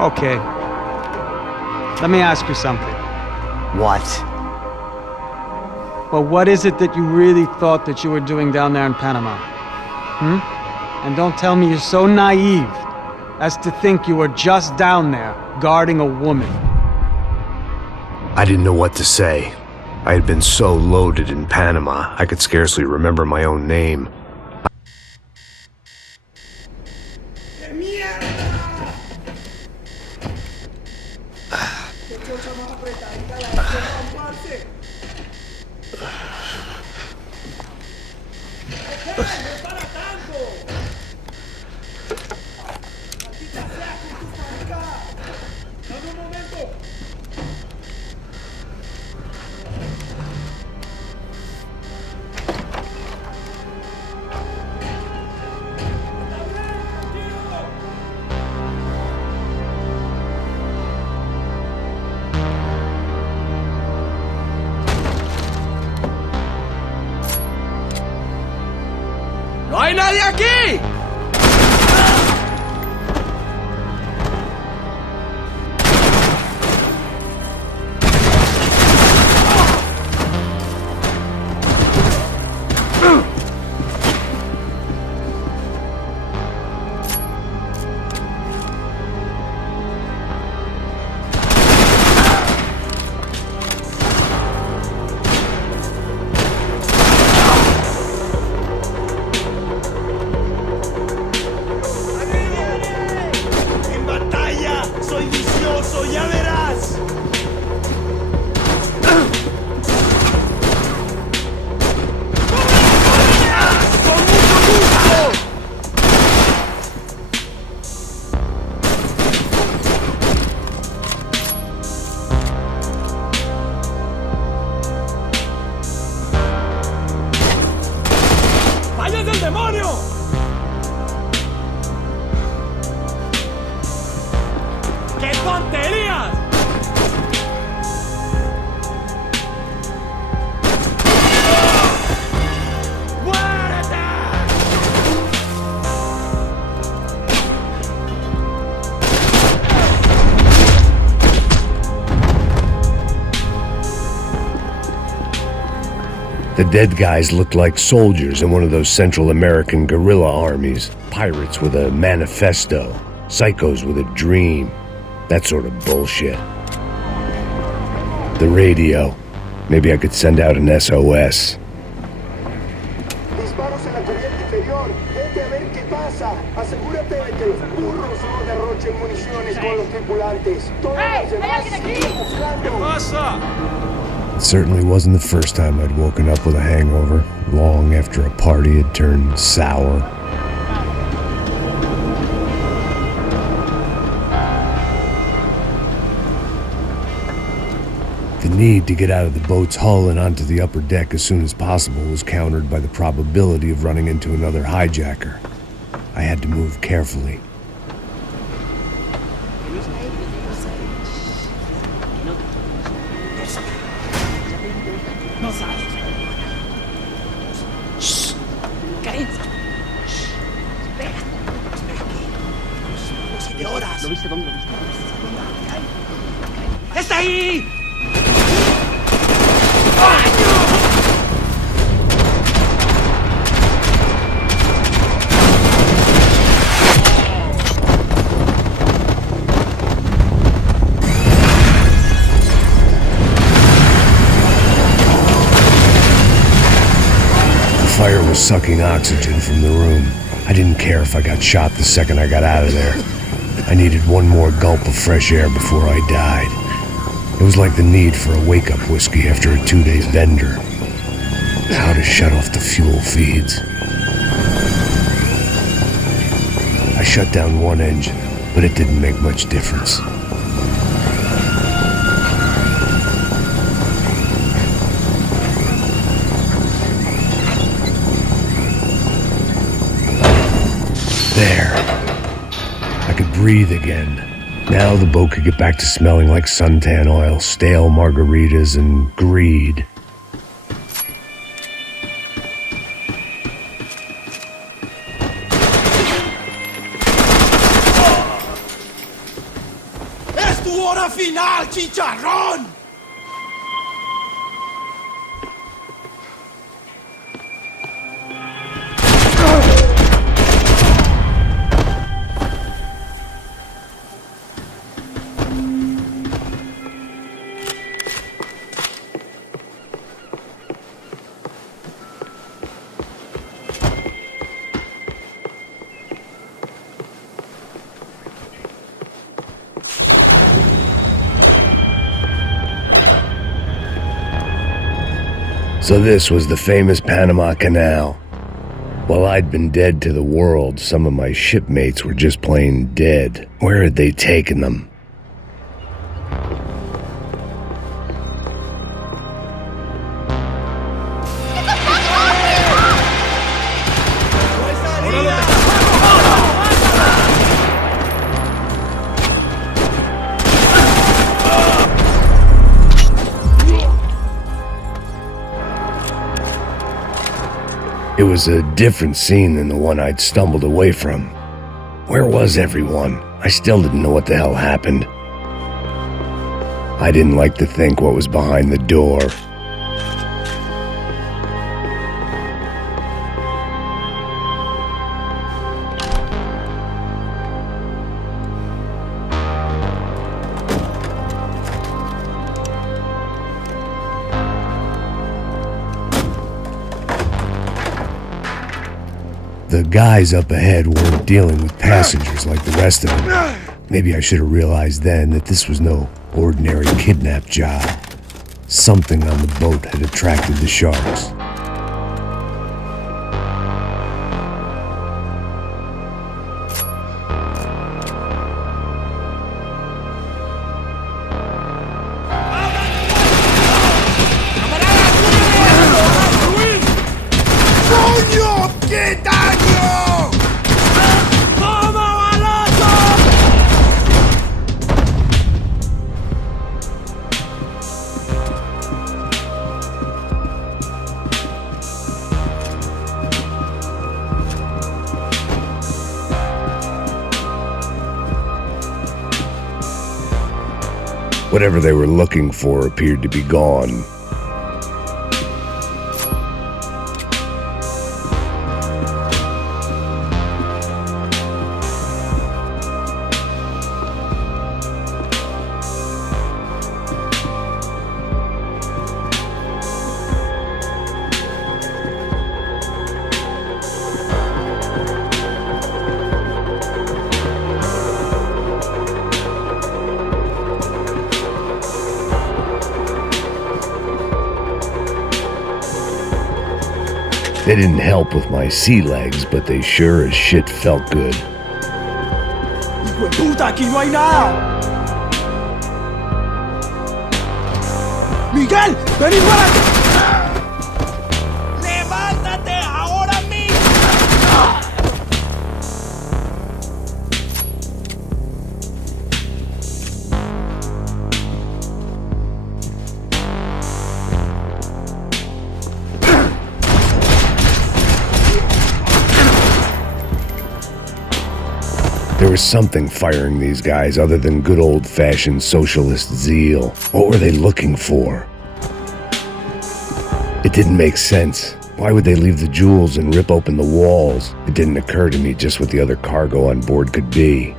Okay. Let me ask you something. What? Well, what is it that you really thought that you were doing down there in Panama? And don't tell me you're so naive as to think you were just down there guarding a woman. I didn't know what to say. I had been so loaded in Panama, I could scarcely remember my own name. ¡No hay nadie aquí! The dead guys looked like soldiers in one of those Central American guerrilla armies. Pirates with a manifesto, psychos with a dream, that sort of bullshit. The radio. Maybe I could send out an SOS. Disparos en la cubierta inferior. Vete a ver qué pasa. Asegúrate de que los burros no derrochen municiones con los tripulantes. Todos los demás siguen buscando. It certainly wasn't the first time I'd woken up with a hangover, long after a party had turned sour. The need to get out of the boat's hull and onto the upper deck as soon as possible was countered by the probability of running into another hijacker. I had to move carefully. ¡Está ahí! The fire was sucking oxygen from the room. I didn't care if I got shot the second I got out of there. I needed one more gulp of fresh air before I died. It was like the need for a wake-up whiskey after a 2-day bender. How to shut off the fuel feeds. I shut down one engine, but it didn't make much difference. There. I could breathe again. Now the boat could get back to smelling like suntan oil, stale margaritas, and greed. ¡Una final, chicharrón! So this was the famous Panama Canal. While I'd been dead to the world, some of my shipmates were just plain dead. Where had they taken them? It was a different scene than the one I'd stumbled away from. Where was everyone? I still didn't know what the hell happened. I didn't like to think what was behind the door. The guys up ahead weren't dealing with passengers like the rest of them. Maybe I should have realized then that this was no ordinary kidnap job. Something on the boat had attracted the sharks. Whatever they were looking for appeared to be gone. They didn't help with my sea legs, but they sure as shit felt good. ¡Hijo de puta, aquí no hay nada! ¡Miguel, vení para acá! ¡Levántate ahora mismo! There was something firing these guys other than good old-fashioned socialist zeal. What were they looking for? It didn't make sense. Why would they leave the jewels and rip open the walls? It didn't occur to me just what the other cargo on board could be.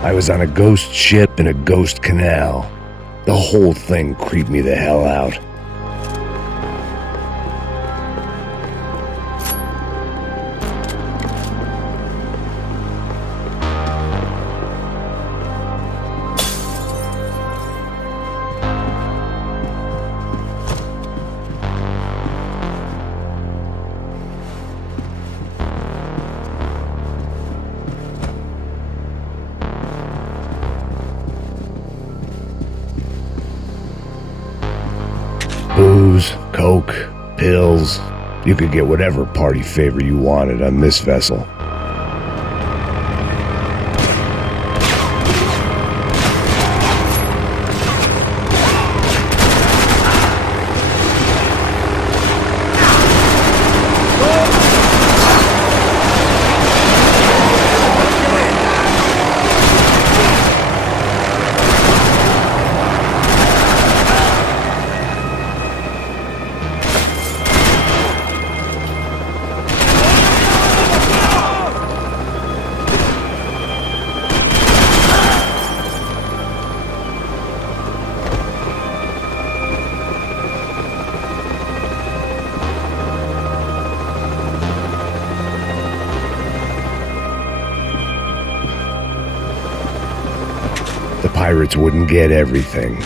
I was on a ghost ship in a ghost canal. The whole thing creeped me the hell out. Booze, coke, pills. You could get whatever party favor you wanted on this vessel. The pirates wouldn't get everything.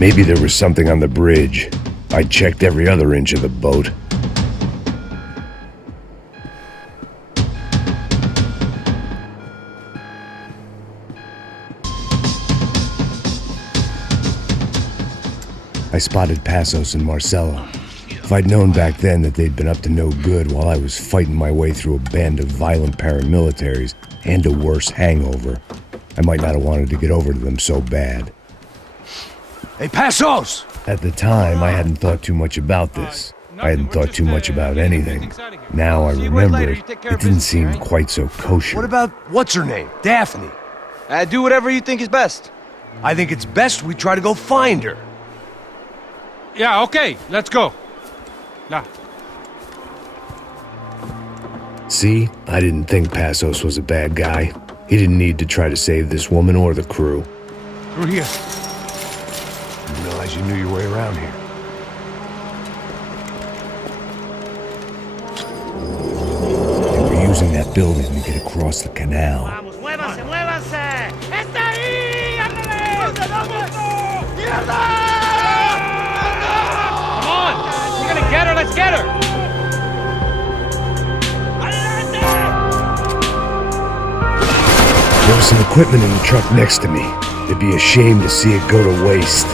Maybe there was something on the bridge. I checked every other inch of the boat. I spotted Passos and Marcelo. If I'd known back then that they'd been up to no good while I was fighting my way through a band of violent paramilitaries and a worse hangover, I might not have wanted to get over to them so bad. Hey, Passos! At the time, I hadn't thought too much about this. I hadn't thought too much about anything. Now I remember it didn't seem quite so kosher. What about what's her name? Daphne. Do whatever you think is best. I think it's best we try to go find her. Yeah, okay, let's go. Nah. See, I didn't think Passos was a bad guy. He didn't need to try to save this woman or the crew. Through here. Didn't realize you knew your way around here. They were using that building to get across the canal. Vamos, muévanse, muévanse. ¡Está ahí! ¡Ándale! ¡Mierda! Come on! We're gonna get her, let's get her! There was some equipment in the truck next to me. It'd be a shame to see it go to waste.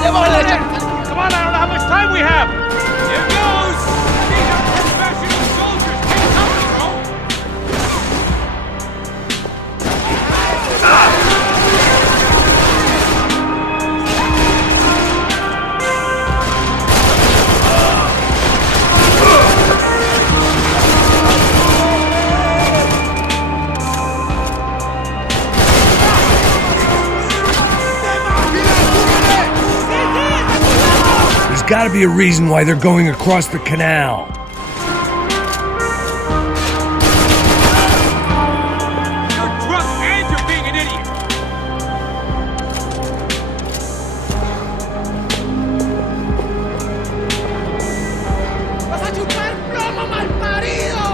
Come on, I don't know how much time we have. Here goes. These are professional soldiers. Take cover, bro. There's gotta be a reason why they're going across the canal. You're drunk and you're being an idiot. ¡Vas a chupar plomo, malparido!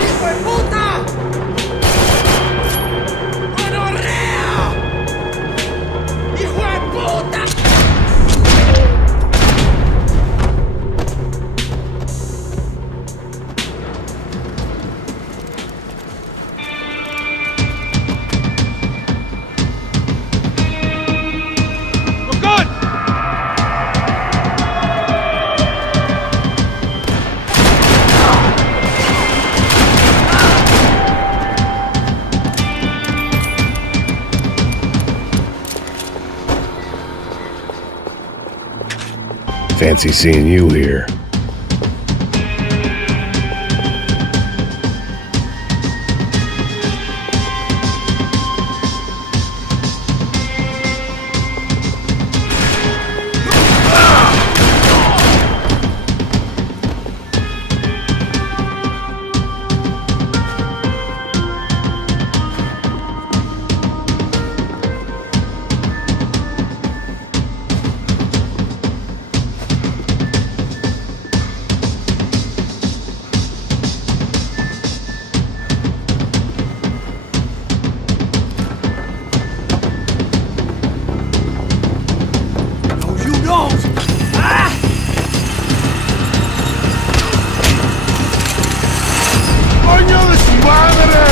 ¡Hijo de puta! ¡Gonorrea! ¡Hijo de puta! We're good. Fancy seeing you here. ¡Coño de su madre!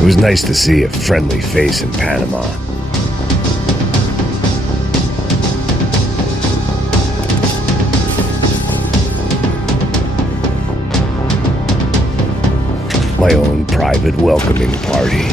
It was nice to see a friendly face in Panama. My own private welcoming party.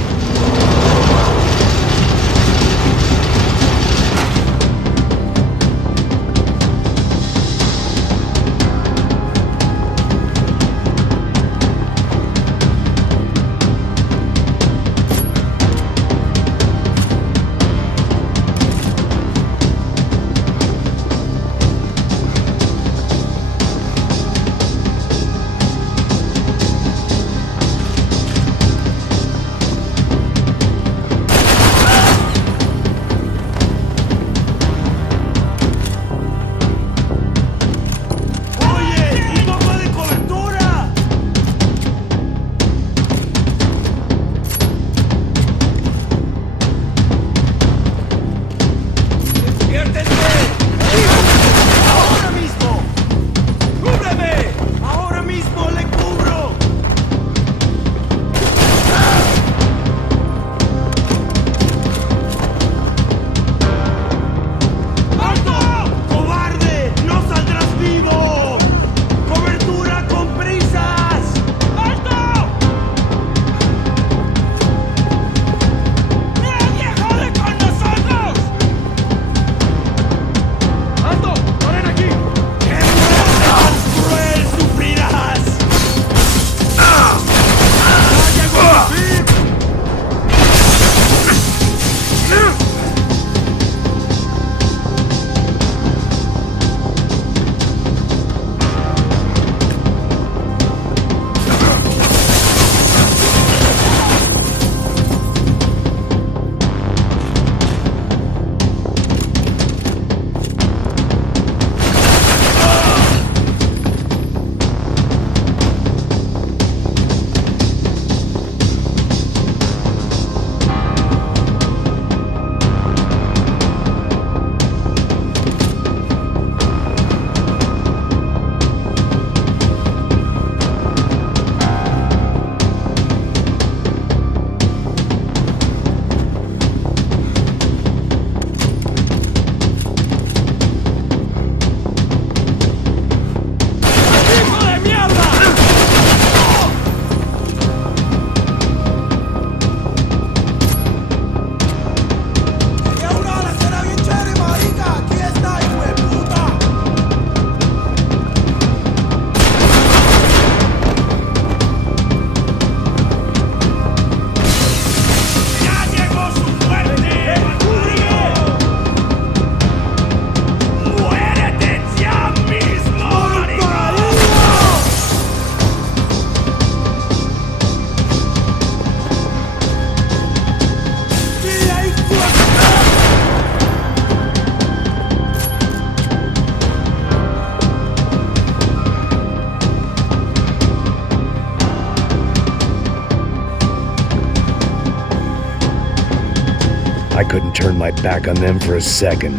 couldn't turn my back on them for a second.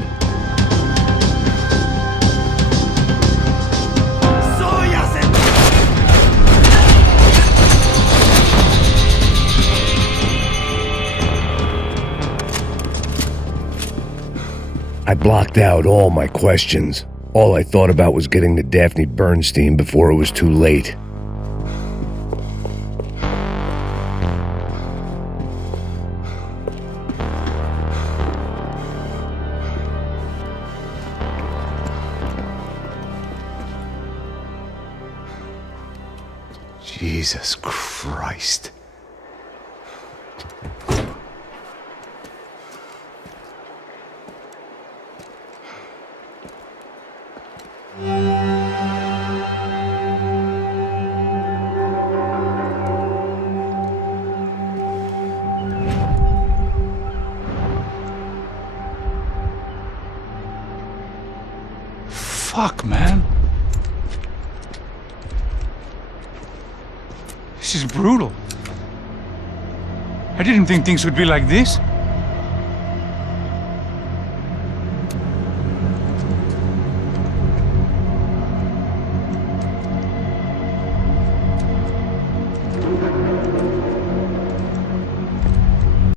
Soy I blocked out all my questions. All I thought about was getting to Daphne Bernstein before it was too late. Jesus Christ. Fuck, man. This is brutal. I didn't think things would be like this.